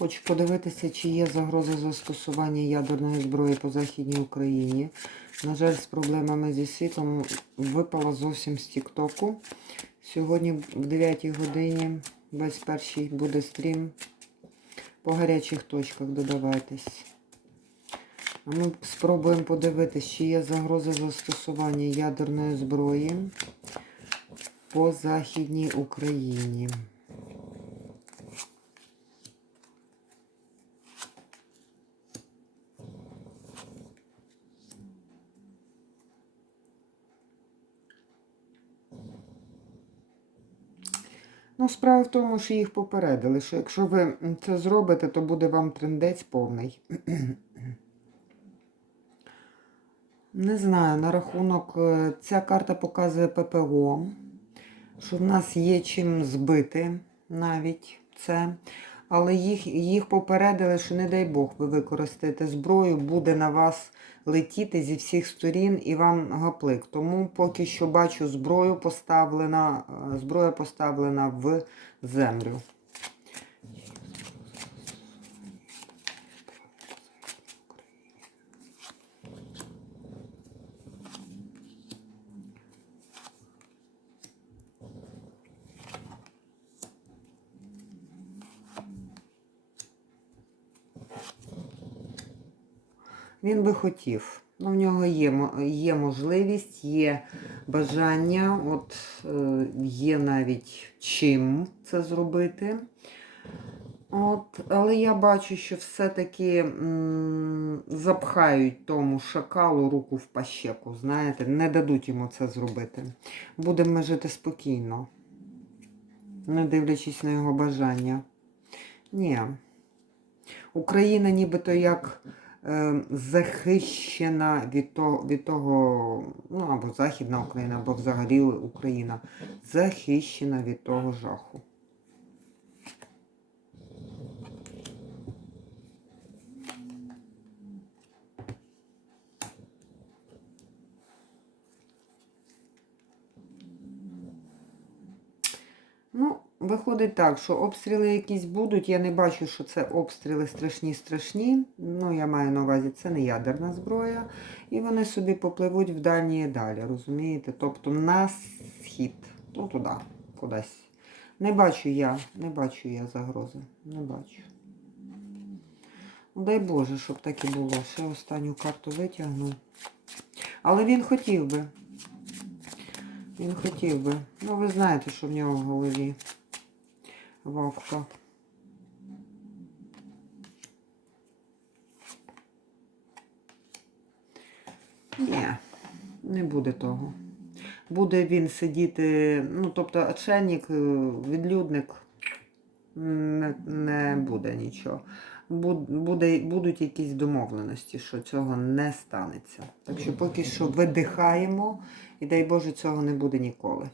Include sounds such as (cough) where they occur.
Хочу подивитися, чи є загроза застосування ядерної зброї по Західній Україні. На жаль, з проблемами зі світлом випала зовсім з Тіктоку. Сьогодні в 9 годині, без першій буде стрім. По гарячих точках додавайтесь. Ми спробуємо подивитися, чи є загроза застосування ядерної зброї по Західній Україні. Ну, справа в тому, що їх попередили, що якщо ви це зробите, то буде вам трендець повний. (clears throat) Не знаю, на рахунок, е, ця карта показує ППО, що в нас є чим збити навіть це. Але їх, їх попередили, що не дай Бог, ви використаєте зброю, буде на вас летіти зі всіх сторін і вам гаплик. Тому поки що бачу зброю поставлена, е, зброя поставлена в землю. Він би хотів. Ну, в нього є, є можливість, є бажання, от е, є навіть чим це зробити. От, але я бачу, що все-таки запхають тому шакалу руку в пащеку, знаєте, не дадуть йому це зробити. Будемо жити спокійно, не дивлячись на його бажання. Ні. Україна нібито як захищена від того, від того, ну або Західна Україна, або взагалі Україна, захищена від того жаху. Ну, виходить так, що обстріли якісь будуть. Я не бачу, що це обстріли страшні, страшні. Ну, я маю на увазі, це не ядерна зброя. І вони собі попливуть в дальні далі, розумієте? Тобто на схід, ну туди, кудись. Не бачу я, не бачу я загрози. Не бачу. Ну, дай Боже, щоб так і було. Ще останню карту витягну. Але він хотів би. Він хотів би. Ну, ви знаєте, що в нього в голові вовка. Ні, не буде того. Буде він сидіти, ну, тобто очельник, е, відлюдник, не, не буде нічого. Буде, будуть якісь домовленості, що цього не станеться. Так що поки що видихаємо, і дай Боже, цього не буде ніколи.